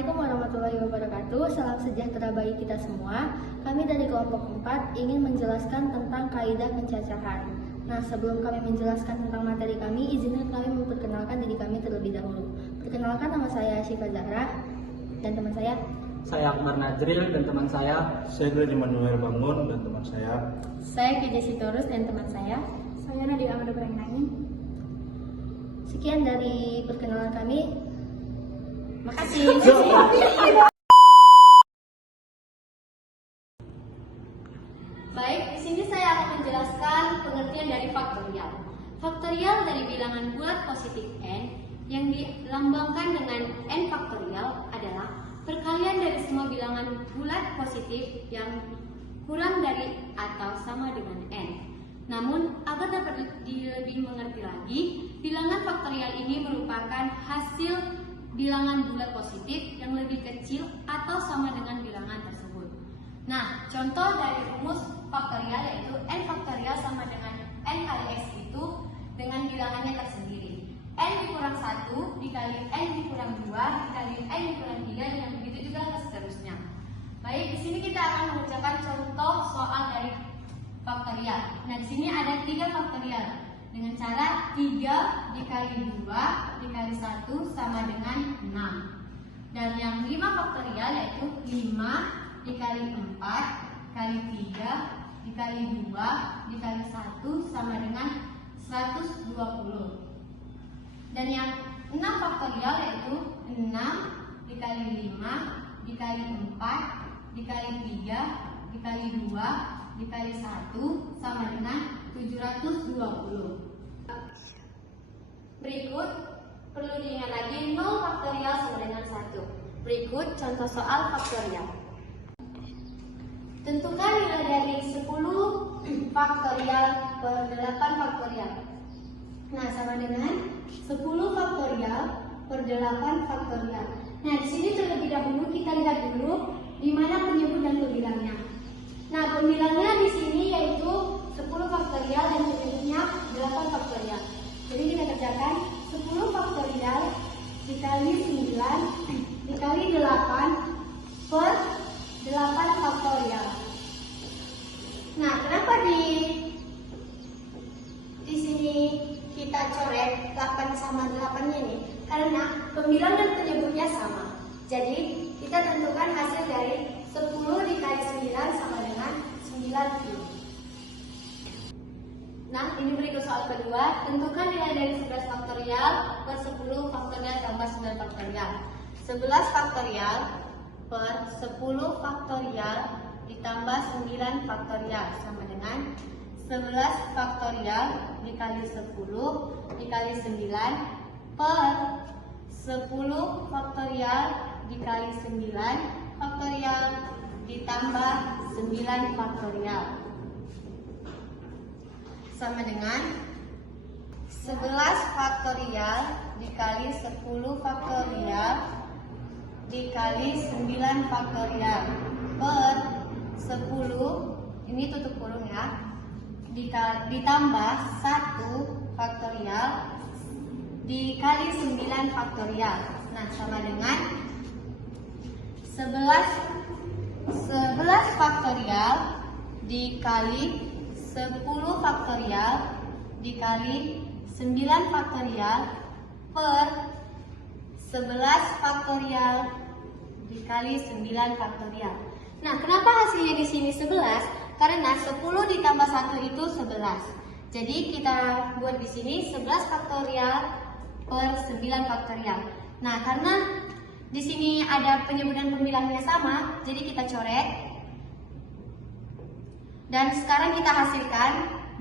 Assalamualaikum warahmatullahi wabarakatuh. Salam sejahtera bagi kita semua. Kami dari kelompok 4 ingin menjelaskan tentang kaidah pencacahan. Nah, sebelum kami menjelaskan tentang materi kami, izinkan kami memperkenalkan diri kami terlebih dahulu. Perkenalkan, nama saya Syifa Zahra dan teman saya Akbar Najril dan teman saya Glenn Immanuel Bangun dan teman saya Keja Sitorus dan teman saya Nadia Amanda Prangnani. Sekian dari perkenalan kami. Makasih. Baik, di sini saya akan menjelaskan pengertian dari faktorial. Faktorial dari bilangan bulat positif n yang dilambangkan dengan n faktorial adalah perkalian dari semua bilangan bulat positif yang kurang dari atau sama dengan n. Namun, agar dapat lebih mengerti lagi, bilangan faktorial ini merupakan hasil bilangan bulat positif yang lebih kecil atau sama dengan bilangan tersebut. Nah, contoh dari rumus faktorial yaitu n faktorial sama dengan n kali x itu dengan bilangannya tersendiri. N dikurang 1 dikali n dikurang 2 dikali n dikurang 3 dan begitu juga seterusnya. Baik, di sini kita akan mengerjakan contoh soal dari faktorial. Nah, di sini ada 3 faktorial dengan cara 3 dikali 2 dikali 1 sama dengan 6. Dan yang 5 faktorial yaitu 5 dikali 4 kali 3 dikali 2 dikali 1 sama dengan 120. Dan yang 6 faktorial yaitu 6 dikali 5 dikali 4 dikali 3 dikali 2 dikali 1 sama dengan 720. Berikut perlu diingat lagi 0 faktorial sama dengan 1. Berikut contoh soal faktorial. Tentukan nilai dari 10 faktorial per 8 faktorial. Nah, sama dengan 10 faktorial per 8 faktorial. Nah, di sini terlebih dahulu kita lihat dulu di mana penyebut dan pembilangnya. Nah, pembilangnya di sini yaitu 10 faktorial dan penyebutnya 8 faktorial. Jadi kita kerjakan 10 faktorial dikali 9 dikali 8 per 8 faktorial. Nah, kenapa di sini kita coret 8 sama 8-nya nih? Karena pembilang dan penyebutnya sama. Jadi, kita tentukan hasil dari 10 dikali 9 sama dengan 90. Nah, ini berikut soal kedua. Tentukan nilai dari 11 faktorial per 10 faktorial tambah 9 faktorial. 11 faktorial per 10 faktorial ditambah 9 faktorial sama dengan 11 faktorial dikali 10 dikali 9 per 10 faktorial dikali 9 faktorial ditambah 9 faktorial sama dengan 11 faktorial dikali 10 faktorial dikali 9 faktorial per 10, ini tutup kurung ya, ditambah 1 faktorial dikali 9 faktorial. Nah, sama dengan 11 faktorial dikali 10 faktorial dikali 9 faktorial per 11 faktorial dikali 9 faktorial. Nah, kenapa hasilnya di sini 11? Karena 10 ditambah 1 itu 11. Jadi kita buat di sini 11 faktorial per 9 faktorial. Nah, karena di sini ada penyebut dan pembilangnya sama, jadi kita coret. Dan sekarang kita hasilkan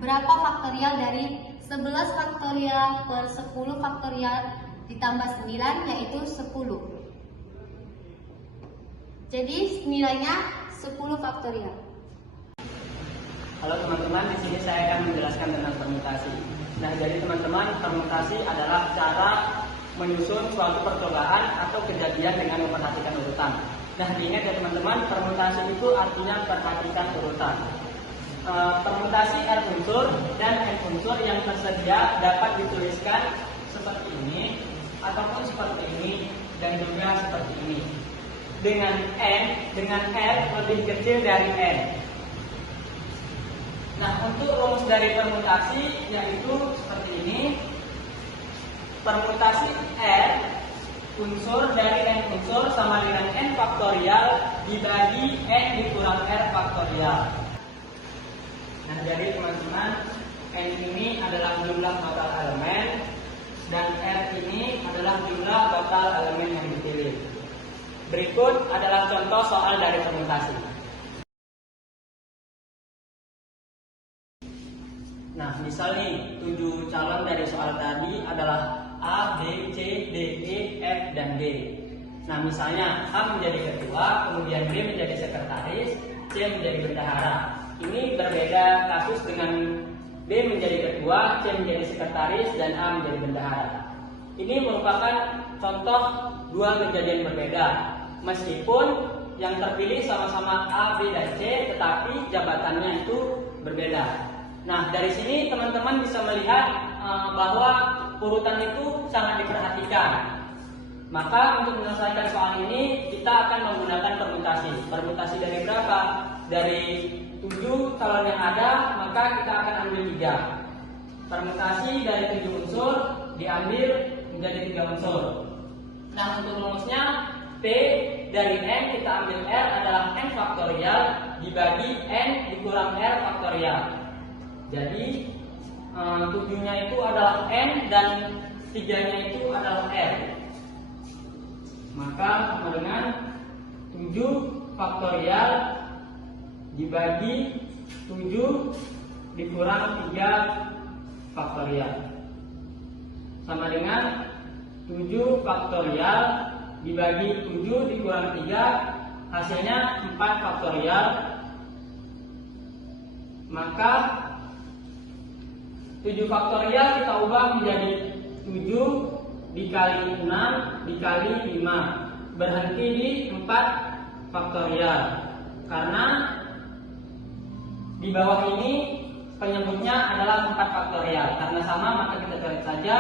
berapa faktorial dari 11 faktorial per 10 faktorial ditambah 9, yaitu 10. Jadi nilainya 10 faktorial. Halo teman-teman, di sini saya akan menjelaskan tentang permutasi. Nah, jadi teman-teman, permutasi adalah cara menyusun suatu percobaan atau kejadian dengan memperhatikan urutan. Nah, diingat ya teman-teman, permutasi itu artinya perhatikan urutan. Permutasi R unsur dan N unsur yang tersedia dapat dituliskan seperti ini ataupun seperti ini dan juga seperti ini. dengan n dengan r lebih kecil dari n. Nah, untuk rumus dari permutasi yaitu seperti ini. Permutasi r unsur dari n unsur sama dengan n faktorial dibagi n dikurang r faktorial. Nah, jadi teman-teman, n ini adalah jumlah total elemen dan r ini adalah jumlah total elemen yang dipilih. Berikut adalah contoh soal dari permutasi. Nah, misal nih, 7 calon dari soal tadi adalah A, B, C, D, E, F, dan G. Nah, misalnya A menjadi ketua, kemudian B menjadi sekretaris, C menjadi bendahara. Ini berbeda kasus dengan B menjadi ketua, C menjadi sekretaris, dan A menjadi bendahara. Ini merupakan contoh dua kejadian berbeda. Meskipun yang terpilih sama-sama A, B, dan C, tetapi jabatannya itu berbeda. Nah, dari sini teman-teman bisa melihat bahwa urutan itu sangat diperhatikan. Maka untuk menyelesaikan soal ini kita akan menggunakan permutasi. Permutasi dari berapa? Dari 7 calon yang ada, maka kita akan ambil 3. Permutasi dari 7 unsur diambil menjadi 3 unsur. Nah, untuk rumusnya P dari N kita ambil R adalah N faktorial dibagi N dikurang R faktorial. Jadi 7-nya itu adalah N dan 3-nya itu adalah R. Maka sama dengan 7 faktorial dibagi 7 dikurang 3 faktorial. Sama dengan 7 faktorial dibagi 7 dikurang 3, hasilnya 4 faktorial. Maka 7 faktorial kita ubah menjadi 7 dikali 6 dikali 5. Berhenti di 4 faktorial. Karena di bawah ini penyebutnya adalah 4 faktorial. Karena sama maka kita coret saja.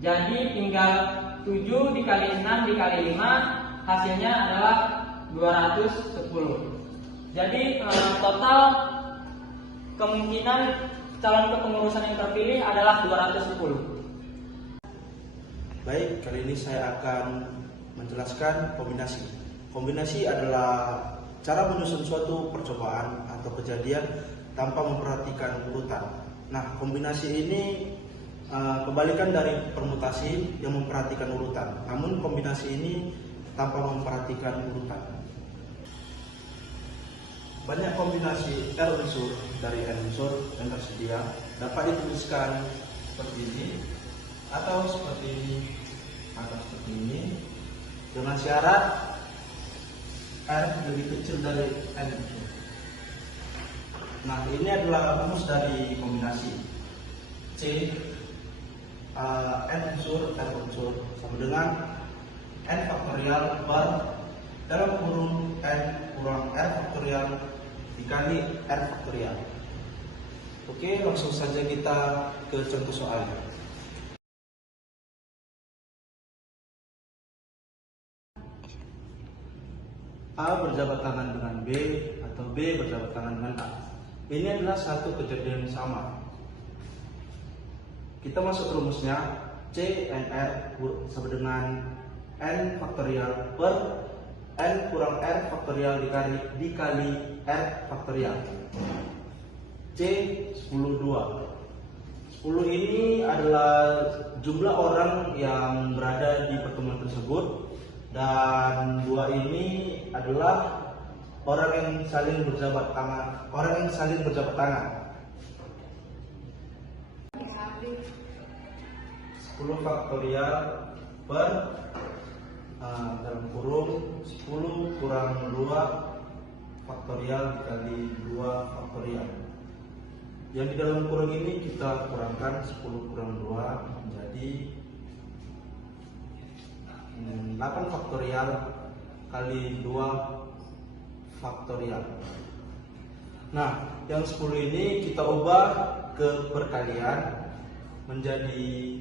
Jadi tinggal 7 dikali 6 dikali 5, hasilnya adalah 210. Jadi total kemungkinan calon kepengurusan yang terpilih adalah 210. Baik, kali ini saya akan menjelaskan kombinasi. Kombinasi adalah cara menyusun suatu percobaan atau kejadian tanpa memperhatikan urutan. Nah, kombinasi ini kebalikan dari permutasi yang memperhatikan urutan. Namun kombinasi ini tanpa memperhatikan urutan. Banyak kombinasi R unsur dari N unsur yang tersedia dapat dituliskan seperti ini atau seperti ini atau seperti ini dengan syarat R lebih kecil dari N unsur. Nah, ini adalah rumus dari kombinasi C N unsur R unsur sama dengan N faktorial per dalam kurung N kurang R faktorial dikali R faktorial. Oke, langsung saja kita ke contoh soalnya. A berjabat tangan dengan B atau B berjabat tangan dengan A. Ini adalah satu kejadian yang sama. Kita masuk rumusnya C N R sama dengan N faktorial per N kurang R faktorial dikali R faktorial. C 10 2. 10 ini adalah jumlah orang yang berada di pertemuan tersebut, dan 2 ini adalah orang yang saling berjabat tangan. 10 faktorial per dalam kurung 10 kurang 2 faktorial dikali 2 faktorial. Yang di dalam kurung ini kita kurangkan 10 kurang 2 menjadi 8 faktorial kali 2 faktorial. Nah, yang 10 ini kita ubah ke perkalian menjadi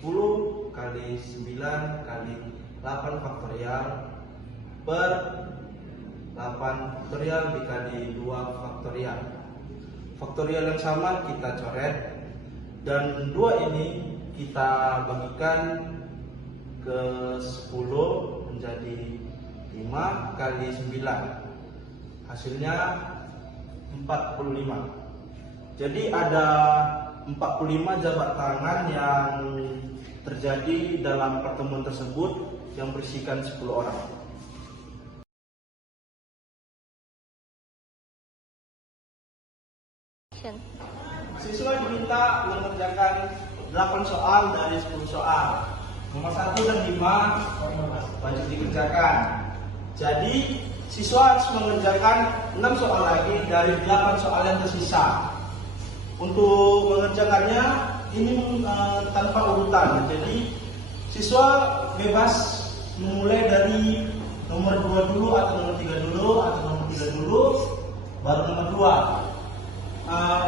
10 kali 9 kali 8 faktorial per 8 faktorial dikali 2 faktorial. Faktorial yang sama kita coret, dan 2 ini kita bagikan ke 10 menjadi 5 kali 9. Hasilnya 45. Jadi ada 45 jabat tangan yang terjadi dalam pertemuan tersebut yang berisikan 10 orang. Siswa diminta mengerjakan 8 soal dari 10 soal. Nomor 1 dan 5 wajib dikerjakan. Jadi siswa harus mengerjakan 6 soal lagi dari 8 soal yang tersisa. Untuk mengerjakannya ini tanpa urutan. Jadi siswa bebas memulai dari nomor 2 dulu, atau nomor 3 dulu, atau nomor 3 dulu, baru nomor 2.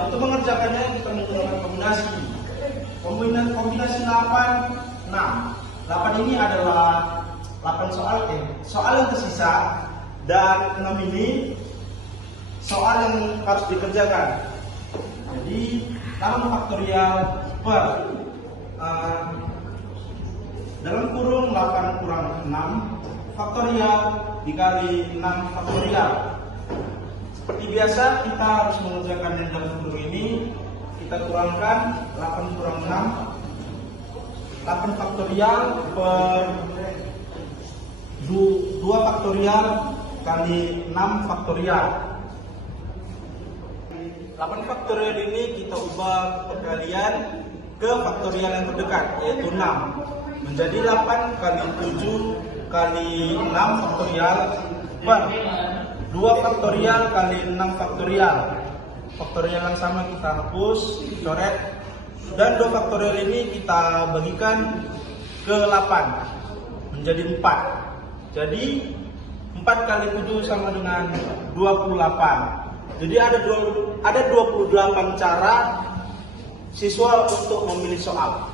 Untuk mengerjakannya kita menggunakan kombinasi 8, 6. 8 ini adalah 8 soal yang tersisa, dan 6 ini soal yang harus dikerjakan. Jadi 8 faktorial per dalam kurung 8 kurang 6 faktorial dikali 6 faktorial. Seperti biasa kita harus mengerjakan yang dalam kurung ini. Kita kurangkan 8 kurang 6, 8 faktorial per 2 faktorial kali 6 faktorial. 8 faktorial ini kita ubah perkalian ke faktorial yang terdekat, yaitu 6. Menjadi 8 kali 7 kali 6 faktorial per 2 faktorial kali 6 faktorial. Faktorial yang sama kita hapus, coret, dan 2 faktorial ini kita bagikan ke 8 menjadi 4. Jadi 4 kali 7 sama dengan 28. Jadi ada 28 cara siswa untuk memilih soal.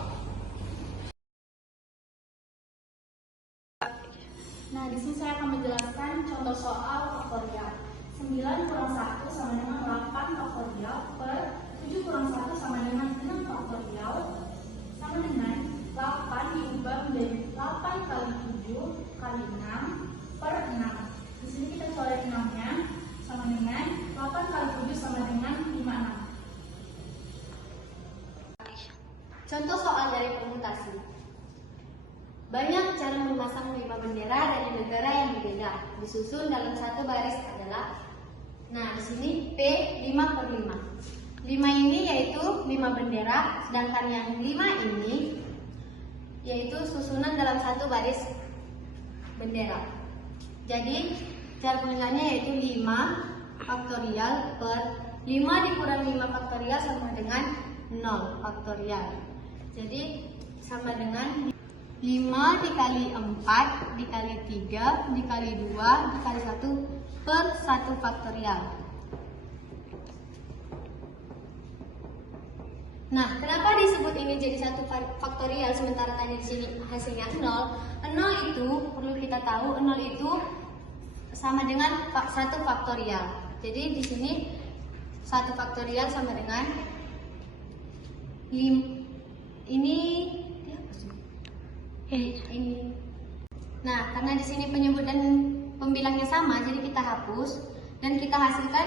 Nah, di sini saya akan menjelaskan contoh soal faktorial. 9 kurang 1 sama dengan 8 faktorial per 7 kurang 1 sama dengan 6 faktorial sama dengan 8 diubah menjadi 8 kali 7 kali 6 per 6. Di sini kita coret 6-nya sama dengan 8 kali 7 sama dengan 56. Contoh soal dari permutasi. Banyak cara memasang 5 bendera dari negara yang berbeda. Disusun dalam satu baris adalah, nah di sini P 5 per 5. 5 ini yaitu 5 bendera, sedangkan yang 5 ini yaitu susunan dalam satu baris bendera. Jadi cara penilaiannya yaitu 5 faktorial per 5 dikurang 5 faktorial sama dengan 0 faktorial. Jadi sama dengan 5 dikali 4 dikali 3 dikali 2 dikali 1 per 1 faktorial. Nah, kenapa disebut ini jadi 1 faktorial sementara tadi di sini hasilnya 0? 0 itu perlu kita tahu, 0 itu sama dengan 1 faktorial. Jadi di sini 1 faktorial sama dengan ini. Nah, karena di sini penyebutan pembilangnya sama, jadi kita hapus dan kita hasilkan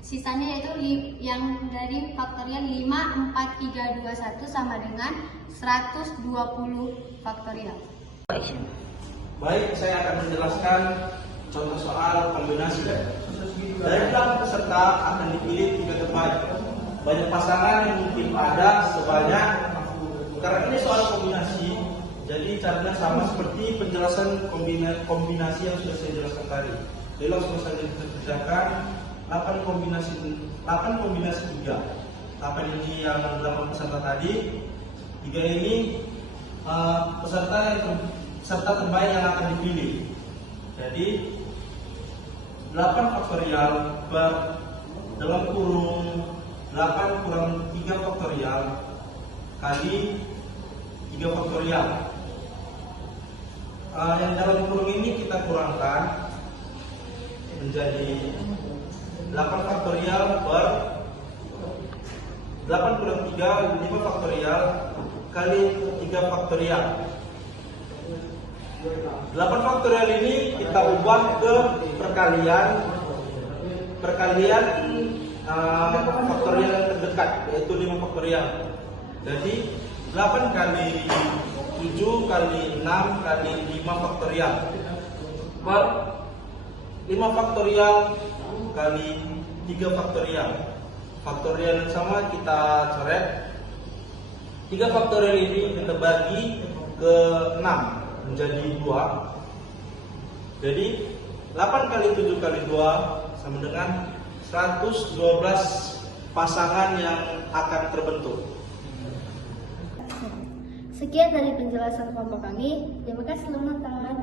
sisanya yaitu yang dari faktorial 5, 4, 3, 2, 1 sama dengan 120 faktorial. Baik, saya akan menjelaskan contoh soal kombinasi. Dari 8 peserta akan dipilih 3 terbaik. Banyak pasangan yang mungkin ada sebanyak, karena ini soal kombinasi, jadi caranya sama seperti penjelasan kombinasi yang sudah saya jelaskan tadi. Jadi langsung saja kita kerjakan 8 kombinasi 3. 8 ini yang 8 peserta tadi, 3 ini peserta terbaik yang akan dipilih. Jadi 8 faktorial per dalam kurung 8 kurang 3 faktorial kali 3 faktorial. Yang dalam kurung ini kita kurangkan menjadi 8 faktorial per 8 kurang 3, 5 faktorial kali 3 faktorial. 8 faktorial ini kita ubah ke perkalian faktorial yang terdekat, yaitu 5 faktorial. Jadi 8 kali 7 kali 6 kali 5 faktorial per 5 faktorial kali 3 faktorial. Faktorial yang sama kita coret. 3 faktorial ini kita bagi ke 6 menjadi 2. Jadi 8 kali 7 kali 2 sama dengan 112 pasangan yang akan terbentuk. Sekian dari penjelasan kelompok kami. Terima kasih teman-teman.